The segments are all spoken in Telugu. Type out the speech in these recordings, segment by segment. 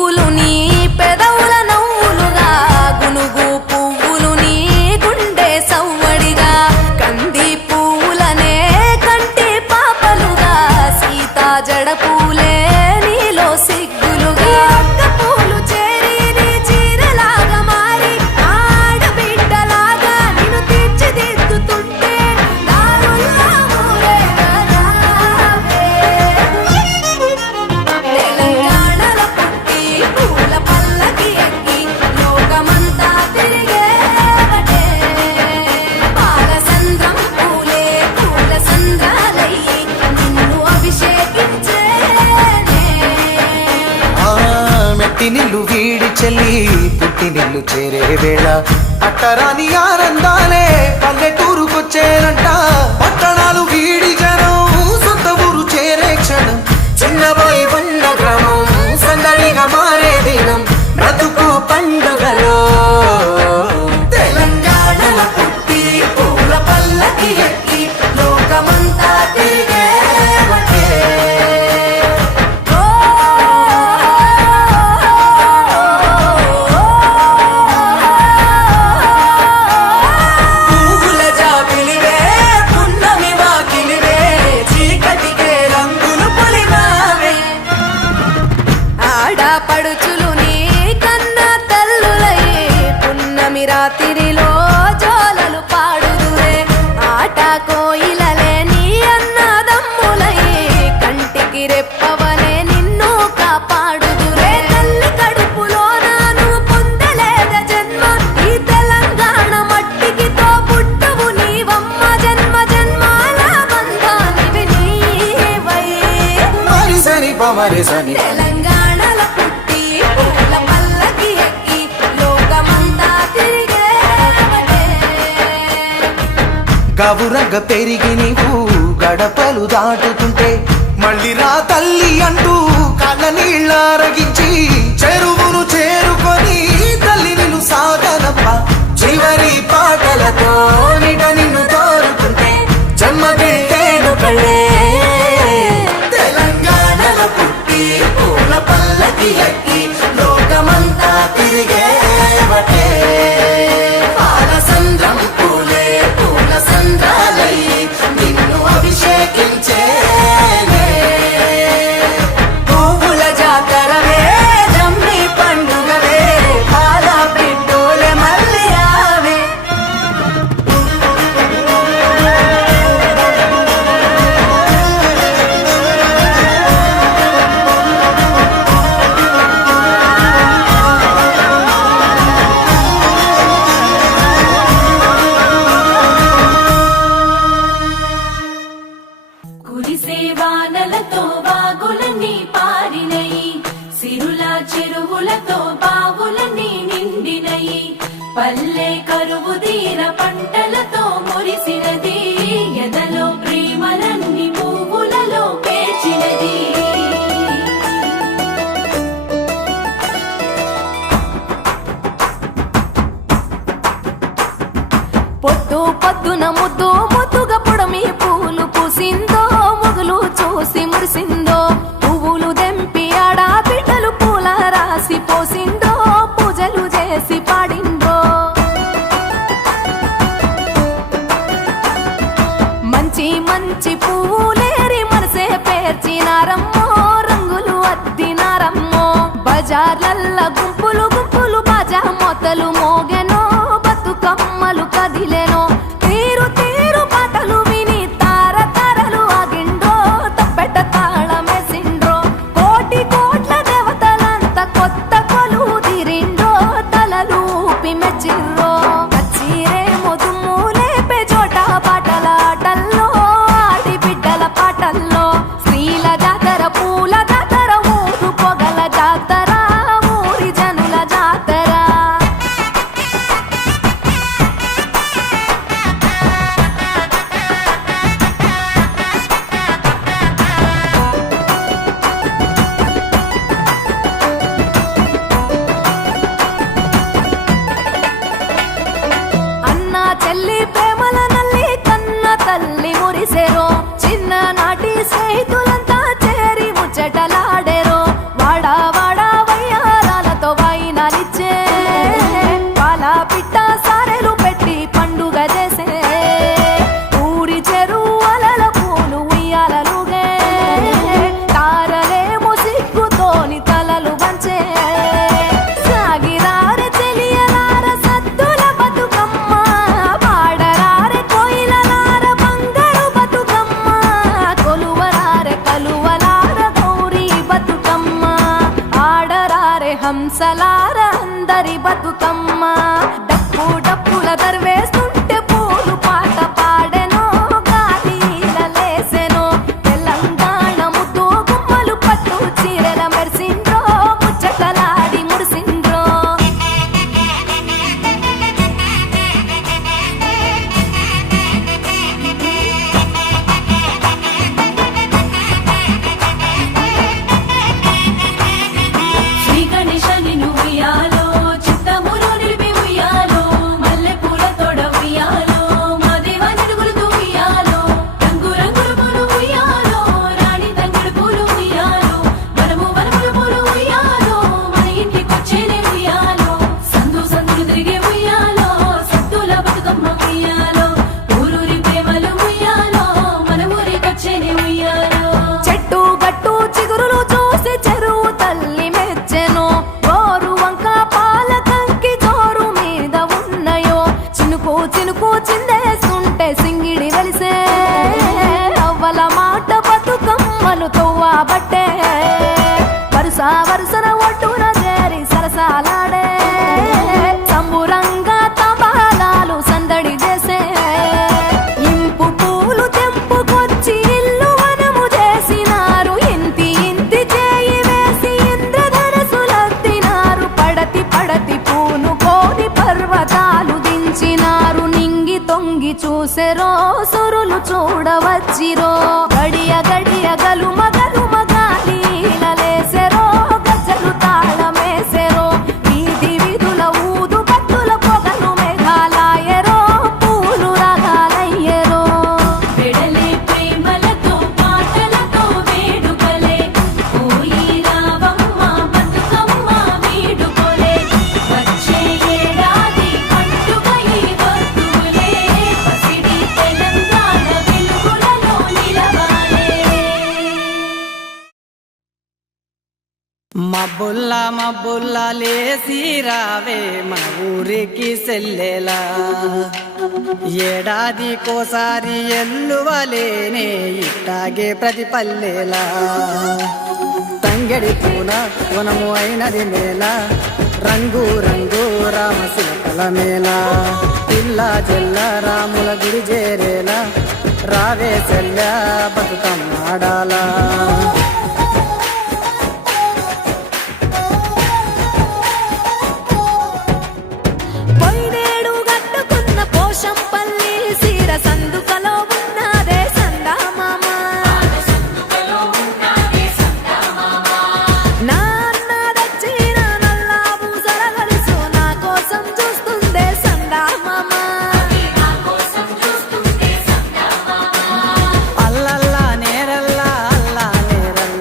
పువ్వులు నీ పెదవుల నవ్వులుగా గునుగు పువ్వులు నీ గుండె సవ్వడిగా కంది పువ్వులనే కంటి పాపలుగా సీతా జడ పూలే నీలో సిగ్గులుగా అక్క పూలు చేరి నీ చీరలాగా మారి ఆడబిడ్డలాగా నిన్ను తీర్చిదిద్దుతుంటే దారుల్లా ఊరేగరావే. తెలంగాణలో పుట్టి పూల పల్లకి ఎక్కి లోకమంతా తిరిగేవటే పాలసంద్రం పూలే పూల సంద్రాలయ్యి నిన్ను అభిషేకించేనే. మెట్టి నిల్లు వీడి చెల్లి పుట్టి నిల్లు చేరే వేళ అట్టరాని ఆనందాలే పల్లెటూరుకొచ్చేనంట. పట్టణాలు వీడి జనం సొంత ఊరు చేరే క్షణం చిన్నబోయి ఉన్న గ్రామం సందడిగా మారే దినం బ్రతుకు పండుగలో. తెలంగాణలో పుట్టి పూల పల్లకి ఎక్కి లోకమంతా తిరిగేవటే. పువ్వుల జాబిలివే పున్నమి వాకిలివే చీకటికే రంగులు పొలిమావే. ఆడపడుచులు నీ కన్న తల్లులయ్యే పున్నమి రాత్రిలో జోలలు పాడుదురే ఆట కోయిలలే నీ అన్నదమ్ములయ్యే కంటికి రెప్పవనే నిన్ను కాపాడుదురే. తల్లి కడుపులో నువ్వు పొందలేద జన్మ ఈ తెలంగాణ మట్టికి తో పుట్టవు నీవమ్మ జన్మ జన్మాల బంధానివి నీవై. మరిసని పమరిసని తెలంగాణలో పుట్టి పూల పల్లకి ఎక్కి లోకమంతా తిరిగేవటే. గవురగ పెరిగి నీవు గడపలు దాటుతుంటే మళ్ళీ రా తల్లి అంటూ కళ్ళ నీళ్ళారగించి చెరువును చేరుకొని తల్లి నిన్ను సాగనప్ప చివరి పాటలతో నిట నిన్ను తోరుకుంటే జన్మగిట్టేను కళ్ళే. తెలంగాణలో పుట్టి పూల పల్లకి ఎక్కి లోకమంతా తిరిగేవటే పాలసంద్రం పూలే పూల సంద్రాలయ్యి నిన్ను అభిషేకించేనే. పువ్వుల జాతరవే జమ్మి పండుగవే పాల బిడ్డోలే మళ్ళీ ఆవే. కురిసే వానలతో వాగులన్నీ పారినయి సిరుల చెరువులతో బావులన్నీ నిండినయి పల్లె కరువు తీర పంటలతో మురిసినది ఎదలో ప్రేమలన్నీ పువ్వులలో పేర్చినది. పొద్దు పొద్దున ముద్దు ముద్దుగా పొడమి పూలు పూసిందో మొగులు చూసి మురిసిందో పువ్వులు దెంపి ఆడా బిడ్డలు పూల రాసి పోసిందో పూజలు చేసి పాడిందో. మంచి మంచి పువ్వులేరి మనసే పేర్చినారమ్మో రంగులు అద్దినారమ్మో బజార్లల్ల గుంపులు గుంపులు బాజా మొత్తలు మోగెనో బతుకమ్మలు కదిలెనో తీరు తీరు పాటలు విని తార తారలు ఆగిండ్రో తప్పెట తాళమేసిండ్రో కోటి కోట్ల దేవతలంతా కొత్త కొలు తీరిండ్రో తలలు ఊపి మెచ్చిర్రో. కచ్చిరేమో దుమ్ము లేపే చోట పాటల ఆటల్లో ఆడి బిడ్డల పాటల్లో స్త్రీల జాతర పూల జాతర ఊరు పొగల జాతర ఊరి జనుల జాతర. పిల్లలార అందరి బతుకమ్మ డప్పు డప్పుల దర్వేస్తుంటే పూలు పాట పాడెనో గాలిలలేసెనో తెలంగాణ ముద్దు గుమ్మలు పట్టు చీరల మెరిసిండ్రో ముచ్చటలాడి మురిసిండ్రో శ్రీ గణేశని నువ్వుయాలో చిత్తములో నిలిపి ఉయ్యాలో మల్లెపూల తోడ ఉయ్యాలో మా దేవ నిడుగులతో ఉయ్యాలో రంగు రంగుల పూలు ఉయ్యాలో రాణి తంగుడు పూలు ఉయ్యాలో వనము వనముల పూలు ఉయ్యాలో మన ఇంటికొచ్చేనే ఉయ్యాలో సందు సందులు తిరిగే ఉయ్యాలో సత్తుల బతుకమ్మ ఉయ్యాలో ఊరూరి ప్రేమలు ఉయ్యాలో మన ఊరికొచ్చేనే ఉయ్యాలో చెట్టు గట్టు చిగురులు చూసి చెరువు తల్లి మెచ్చెను గోరు వంక పాల కంకి జోరు మీద ఉన్నయో చినుకు చినుకు చిందేస్తుంటే సింగిడి వెలిసే అవ్వల మాట బతుకమ్మను తవ్వబట్టే వరుస వరుసన ఒడ్డున చేరి సరసాలాడే సంబురంగా తబాలాలు సందడి చేసే ఇంపు పూలు తెంపుకొచ్చి ఇల్లు వనము చేసినారు ఇంతి ఇంతి చేయి వేసి ఇంద్రధనసులద్దినారు పడతి పడతి పూను కోరి పర్వతాలు దించినారు నింగి తొంగి చూసెరో సురులు చూడవచ్చిరో గడియ గడియ గలుమ గలుమ గాలిలలేసెరో గజ్జలు తాళమేసెరో వీధి వీధుల ఊదు పట్టుల పొగలు మేఘాలాయరో పూలు రాగాలయ్యరో వెడలే ప్రేమలతో పాటలతో వేడుకలే పోయి రావమ్మ బతుకమ్మ వీడుకోలే వచ్చే ఏడాది పండుగ ఈ వస్తువులే పసిడి తెలంగాణ వెలుగులలో నిలవాలే మబ్బుల్లా మబ్బుల్లా లేసి రావే మన ఊరికి సెల్లెలా ఏడాదికోసారి ఎల్లువలేనే ఇట్టాగే ప్రతి పల్లెలా తంగెడి పూల వనము అయినది మేళ రంగు రంగు రామశిల్కల మేళ పిల్ల జల్ల రాముల గుడి చేరేలా రావే సెల్ల బతుకమ్మాడాలా పొయ్యినేడు గట్టుకున్న పోషంపల్లి సీర సందుకలో ఉన్నదే సందామామ నా అన్న దచ్చిన నల్లా పూసల గలుసు నా కోసం చూస్తుందే సందామామ అల్లల్లా నేరల్లా అల్లా నేరల్లా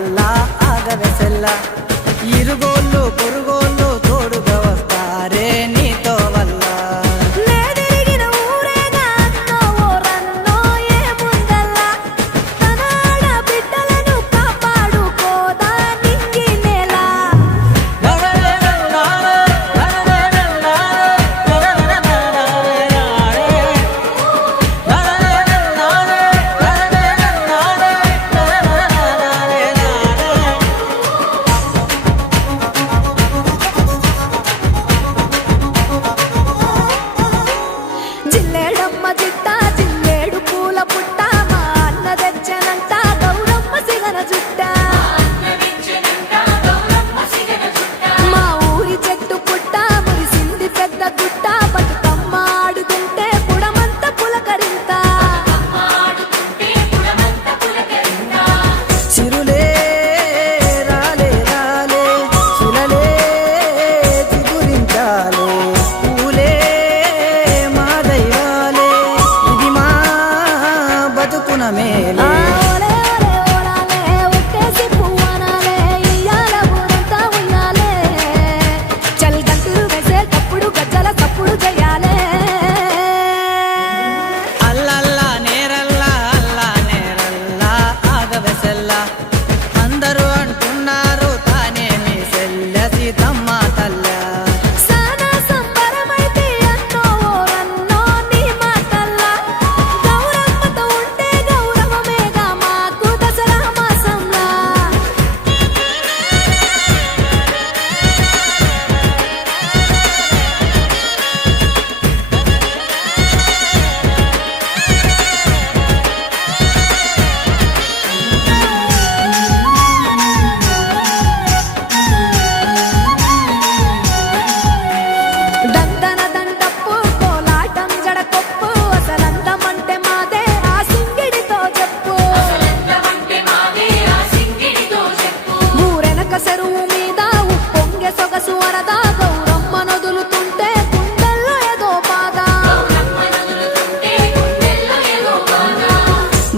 వరద గౌరమ్మ నొదులుతుంటే గుండెల్లో ఏదో బాధ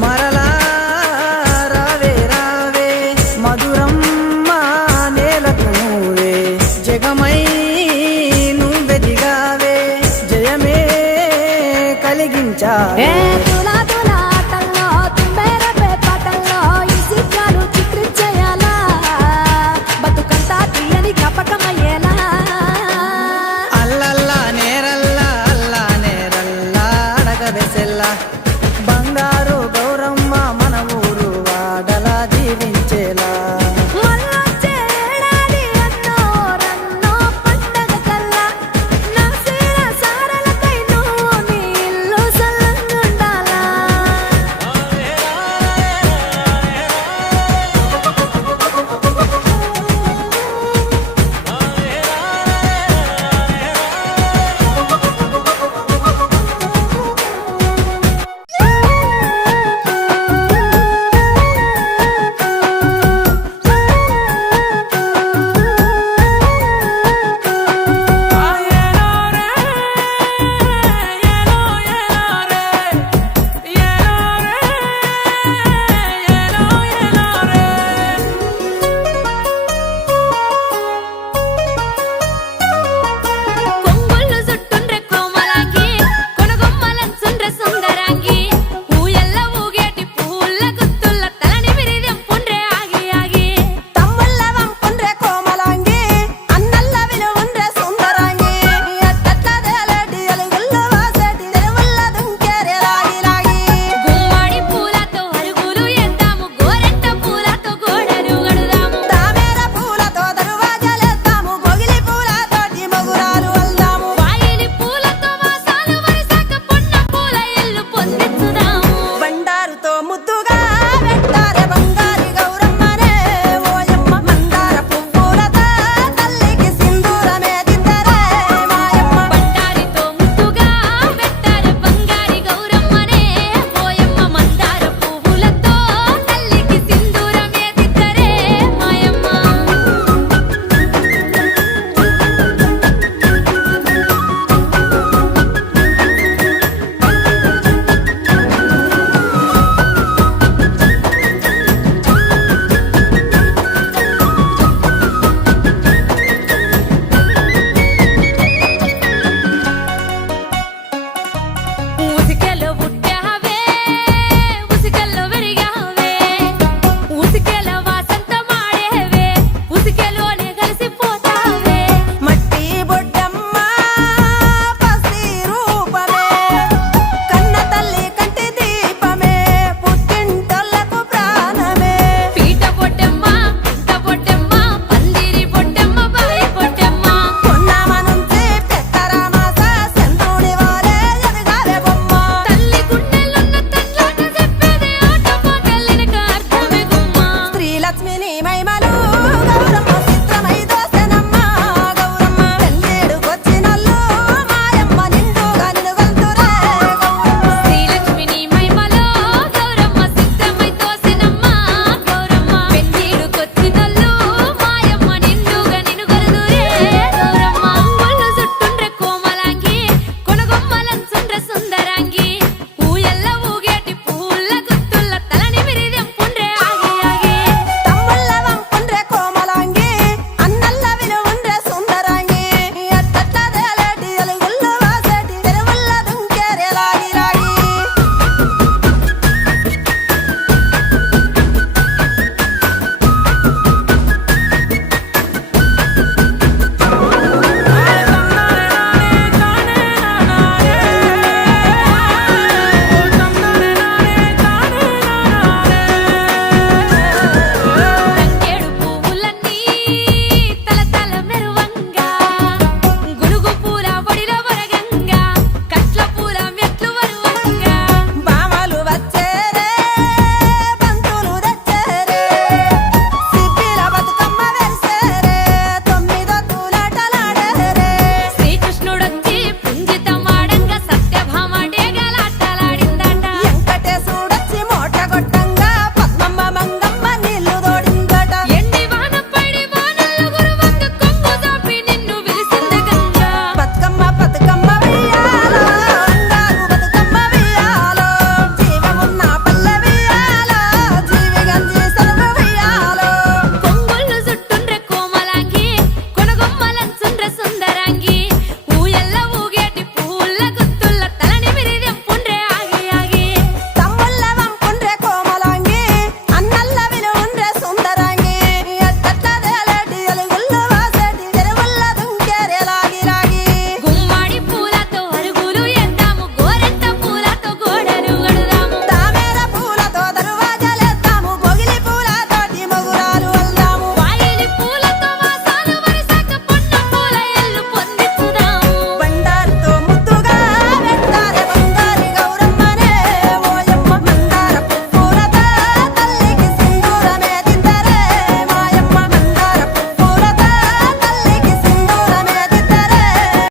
మరలా రావే రావే మధురమ్మ నేలకు నువ్వే జగమై నువ్వెదిగావే జయమే కలిగించావే